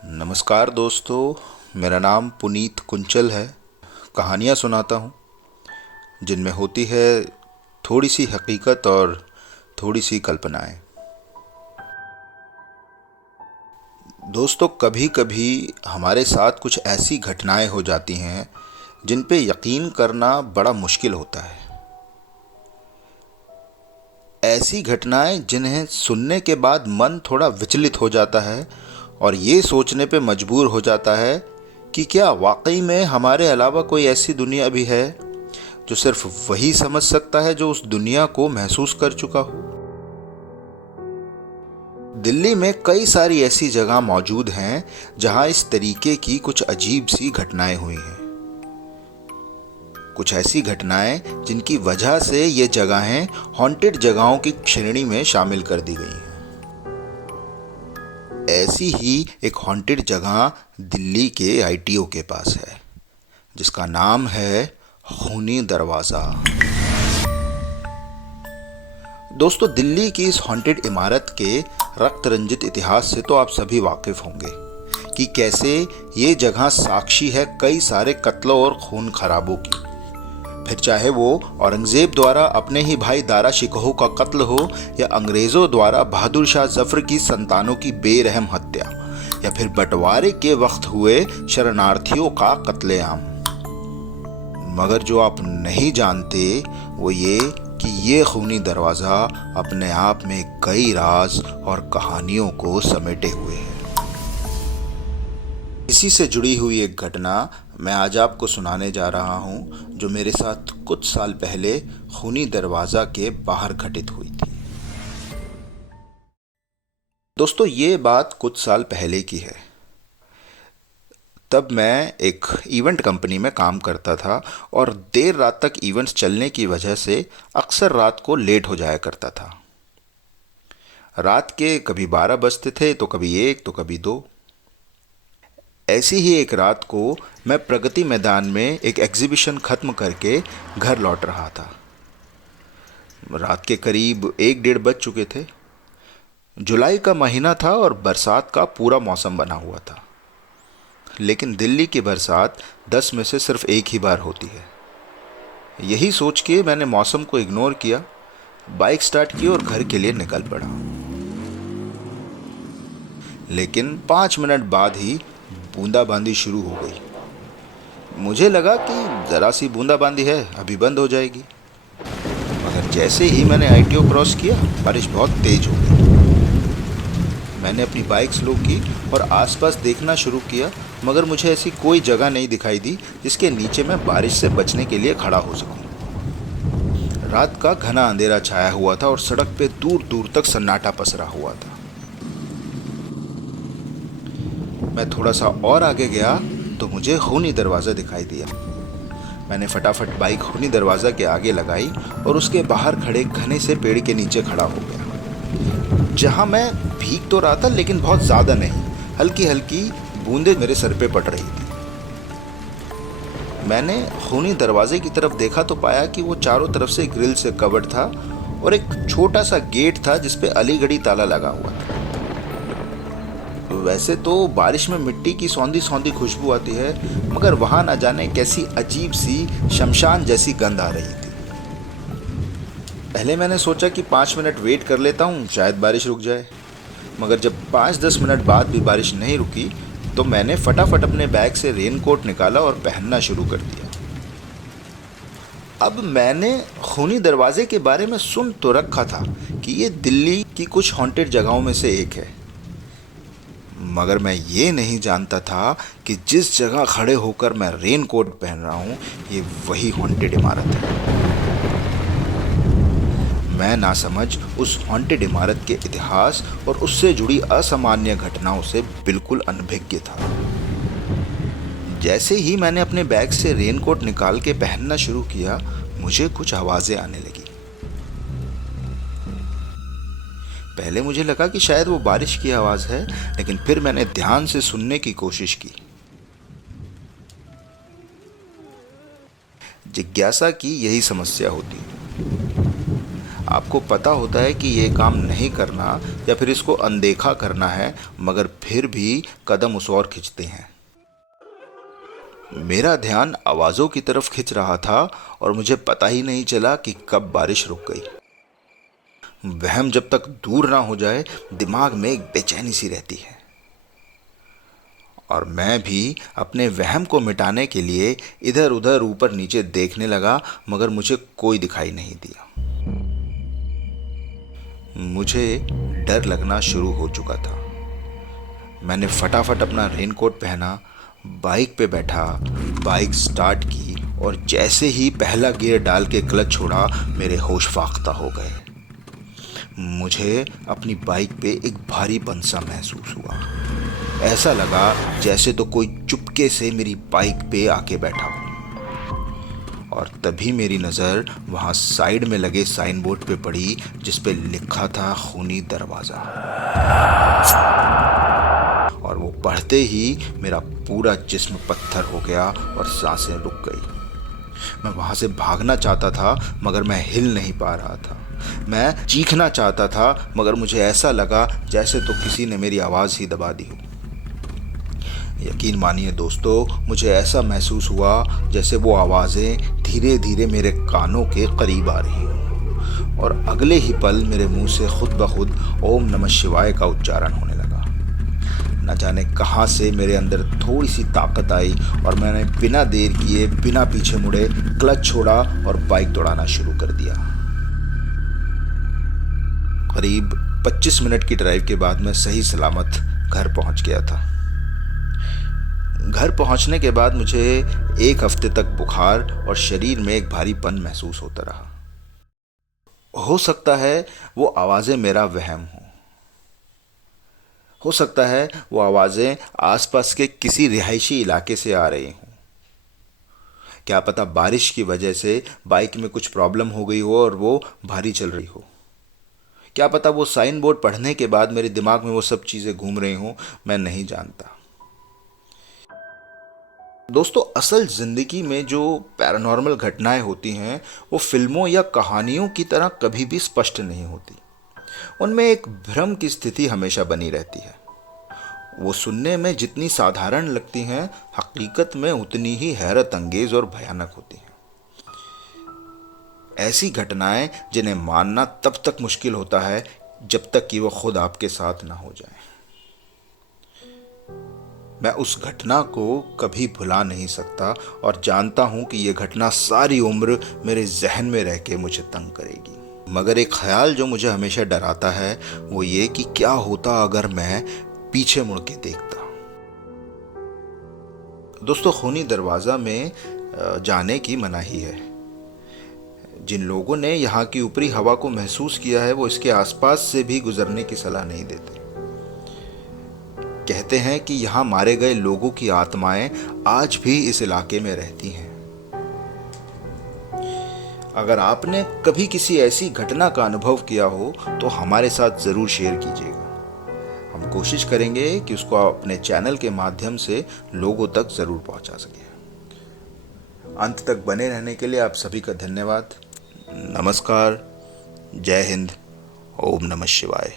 नमस्कार दोस्तों, मेरा नाम पुनीत कुंचल है। कहानियाँ सुनाता हूँ जिनमें होती है थोड़ी सी हकीकत और थोड़ी सी कल्पनाएं। दोस्तों, कभी कभी हमारे साथ कुछ ऐसी घटनाएं हो जाती हैं जिन पे यकीन करना बड़ा मुश्किल होता है। ऐसी घटनाएं जिन्हें सुनने के बाद मन थोड़ा विचलित हो जाता है और ये सोचने पे मजबूर हो जाता है कि क्या वाकई में हमारे अलावा कोई ऐसी दुनिया भी है जो सिर्फ वही समझ सकता है जो उस दुनिया को महसूस कर चुका हो। दिल्ली में कई सारी ऐसी जगह मौजूद हैं जहां इस तरीके की कुछ अजीब सी घटनाएं हुई हैं। कुछ ऐसी घटनाएं जिनकी वजह से ये जगहें हॉन्टेड जगहों की श्रेणी में शामिल कर दी गई हैं। ऐसी ही एक हॉन्टेड जगह दिल्ली के आईटीओ के पास है जिसका नाम है खूनी दरवाज़ा। दोस्तों, दिल्ली की इस हॉन्टेड इमारत के रक्त रंजित इतिहास से तो आप सभी वाकिफ होंगे कि कैसे ये जगह साक्षी है कई सारे कत्लों और खून खराबों की। फिर चाहे वो औरंगजेब द्वारा अपने ही भाई दारा शिकोह का कत्ल हो या अंग्रेजों द्वारा बहादुर शाह जफर की संतानों की बेरहम हत्या या फिर बंटवारे के वक्त हुए शरणार्थियों का कत्लेआम। मगर जो आप नहीं जानते वो ये कि ये खूनी दरवाज़ा अपने आप में कई राज और कहानियों को समेटे हुए है। इसी से जुड़ी हुई एक घटना मैं आज आपको सुनाने जा रहा हूँ जो मेरे साथ कुछ साल पहले खूनी दरवाज़ा के बाहर घटित हुई थी। दोस्तों, ये बात कुछ साल पहले की है। तब मैं एक इवेंट कंपनी में काम करता था और देर रात तक इवेंट्स चलने की वजह से अक्सर रात को लेट हो जाया करता था। रात के कभी 12 बजते थे तो कभी 1 तो कभी 2। ऐसी ही एक रात को मैं प्रगति मैदान में एक एग्जीबिशन ख़त्म करके घर लौट रहा था। रात के करीब 1-1:30 बज चुके थे। जुलाई का महीना था और बरसात का पूरा मौसम बना हुआ था। लेकिन दिल्ली की बरसात 10 में से सिर्फ एक ही बार होती है। यही सोच के मैंने मौसम को इग्नोर किया, बाइक स्टार्ट की और घर के लिए निकल पड़ा। लेकिन 5 मिनट बाद ही बूंदाबांदी शुरू हो गई। मुझे लगा कि ज़रा सी बूंदाबांदी है, अभी बंद हो जाएगी। मगर जैसे ही मैंने आईटीओ क्रॉस किया, बारिश बहुत तेज हो गई। मैंने अपनी बाइक स्लो की और आसपास देखना शुरू किया, मगर मुझे ऐसी कोई जगह नहीं दिखाई दी जिसके नीचे मैं बारिश से बचने के लिए खड़ा हो सकूं। रात का घना अंधेरा छाया हुआ था और सड़क पे दूर दूर तक सन्नाटा पसरा हुआ था। मैं थोड़ा सा और आगे गया तो मुझे खूनी दरवाज़ा दिखाई दिया। मैंने फटाफट बाइक खूनी दरवाज़ा के आगे लगाई और उसके बाहर खड़े घने से पेड़ के नीचे खड़ा हो गया, जहां मैं भीग तो रहा था लेकिन बहुत ज़्यादा नहीं। हल्की हल्की बूंदें मेरे सर पे पड़ रही थी। मैंने खूनी दरवाजे की तरफ देखा तो पाया कि वो चारों तरफ से ग्रिल से कवर्ड था और एक छोटा सा गेट था जिसपे अलीगढ़ी ताला लगा हुआ था। वैसे तो बारिश में मिट्टी की सौंधी सौंधी खुशबू आती है, मगर वहां न जाने कैसी अजीब सी शमशान जैसी गंध आ रही थी। पहले मैंने सोचा कि 5 मिनट वेट कर लेता हूँ, शायद बारिश रुक जाए। मगर जब 5-10 मिनट बाद भी बारिश नहीं रुकी तो मैंने फटाफट अपने बैग से रेनकोट निकाला और पहनना शुरू कर दिया। अब मैंने खूनी दरवाजे के बारे में सुन तो रखा था कि ये दिल्ली की कुछ हॉन्टेड जगहों में से एक है, मगर मैं ये नहीं जानता था कि जिस जगह खड़े होकर मैं रेनकोट पहन रहा हूँ ये वही हॉन्टेड इमारत है। मैं नासमझ उस हॉन्टेड इमारत के इतिहास और उससे जुड़ी असामान्य घटनाओं से बिल्कुल अनभिज्ञ था। जैसे ही मैंने अपने बैग से रेनकोट निकाल के पहनना शुरू किया, मुझे कुछ आवाज़ें आने लगी। पहले मुझे लगा कि शायद वो बारिश की आवाज़ है, लेकिन फिर मैंने ध्यान से सुनने की कोशिश की। जिज्ञासा की यही समस्या होती है। आपको पता होता है कि ये काम नहीं करना या फिर इसको अनदेखा करना है, मगर फिर भी कदम उस ओर खींचते हैं। मेरा ध्यान आवाज़ों की तरफ खिंच रहा था और मुझे पता ही नहीं चला कि कब बारिश रुक गई। वहम जब तक दूर ना हो जाए, दिमाग में एक बेचैनी सी रहती है, और मैं भी अपने वहम को मिटाने के लिए इधर उधर ऊपर नीचे देखने लगा, मगर मुझे कोई दिखाई नहीं दिया। मुझे डर लगना शुरू हो चुका था। मैंने फटाफट अपना रेनकोट पहना, बाइक पे बैठा, बाइक स्टार्ट की, और जैसे ही पहला गियर डाल के क्लच छोड़ा, मेरे होश फाख्ता हो गए। मुझे अपनी बाइक पे एक भारीपन सा महसूस हुआ। ऐसा लगा जैसे तो कोई चुपके से मेरी बाइक पे आके बैठा हो। और तभी मेरी नज़र वहाँ साइड में लगे साइन बोर्ड पे पड़ी, जिस पे लिखा था खूनी दरवाज़ा। और वो पढ़ते ही मेरा पूरा जिस्म पत्थर हो गया और सांसें रुक गई। मैं वहाँ से भागना चाहता था, मगर मैं हिल नहीं पा रहा था। मैं चीखना चाहता था, मगर मुझे ऐसा लगा जैसे तो किसी ने मेरी आवाज़ ही दबा दी हो। यकीन मानिए दोस्तों, मुझे ऐसा महसूस हुआ जैसे वो आवाज़ें धीरे धीरे मेरे कानों के करीब आ रही हों, और अगले ही पल मेरे मुंह से खुद ब खुद ओम नमः शिवाय का उच्चारण होने लगा। न जाने कहाँ से मेरे अंदर थोड़ी सी ताकत आई और मैंने बिना देर किए, बिना पीछे मुड़े क्लच छोड़ा और बाइक दौड़ाना शुरू कर दिया। करीब 25 मिनट की ड्राइव के बाद मैं सही सलामत घर पहुंच गया था। घर पहुंचने के बाद मुझे एक हफ्ते तक बुखार और शरीर में एक भारीपन महसूस होता रहा। हो सकता है वो आवाज़ें मेरा वहम हो सकता है वो आवाज़ें आसपास के किसी रिहायशी इलाके से आ रही हों। क्या पता बारिश की वजह से बाइक में कुछ प्रॉब्लम हो गई हो और वो भारी चल रही हो। क्या पता वो साइन बोर्ड पढ़ने के बाद मेरे दिमाग में वो सब चीज़ें घूम रही हों, मैं नहीं जानता। दोस्तों, असल ज़िंदगी में जो पैरानॉर्मल घटनाएं होती हैं, वो फिल्मों या कहानियों की तरह कभी भी स्पष्ट नहीं होती। उनमें एक भ्रम की स्थिति हमेशा बनी रहती है। वो सुनने में जितनी साधारण लगती हैं, हकीकत में उतनी ही हैरत अंगेज और भयानक होती हैं। ऐसी घटनाएं जिन्हें मानना तब तक मुश्किल होता है जब तक कि वो खुद आपके साथ ना हो जाए। मैं उस घटना को कभी भुला नहीं सकता और जानता हूं कि यह घटना सारी उम्र मेरे जहन में रह के मुझे तंग करेगी। मगर एक ख्याल जो मुझे हमेशा डराता है, वो ये कि क्या होता अगर मैं पीछे मुड़ के देखता। दोस्तों, खूनी दरवाज़ा में जाने की मनाही है। जिन लोगों ने यहाँ की ऊपरी हवा को महसूस किया है, वो इसके आसपास से भी गुजरने की सलाह नहीं देते। कहते हैं कि यहाँ मारे गए लोगों की आत्माएं आज भी इस इलाके में रहती हैं। अगर आपने कभी किसी ऐसी घटना का अनुभव किया हो तो हमारे साथ ज़रूर शेयर कीजिएगा। हम कोशिश करेंगे कि उसको अपने चैनल के माध्यम से लोगों तक ज़रूर पहुंचा सकें। अंत तक बने रहने के लिए आप सभी का धन्यवाद। नमस्कार, जय हिंद, ओम नमः शिवाय।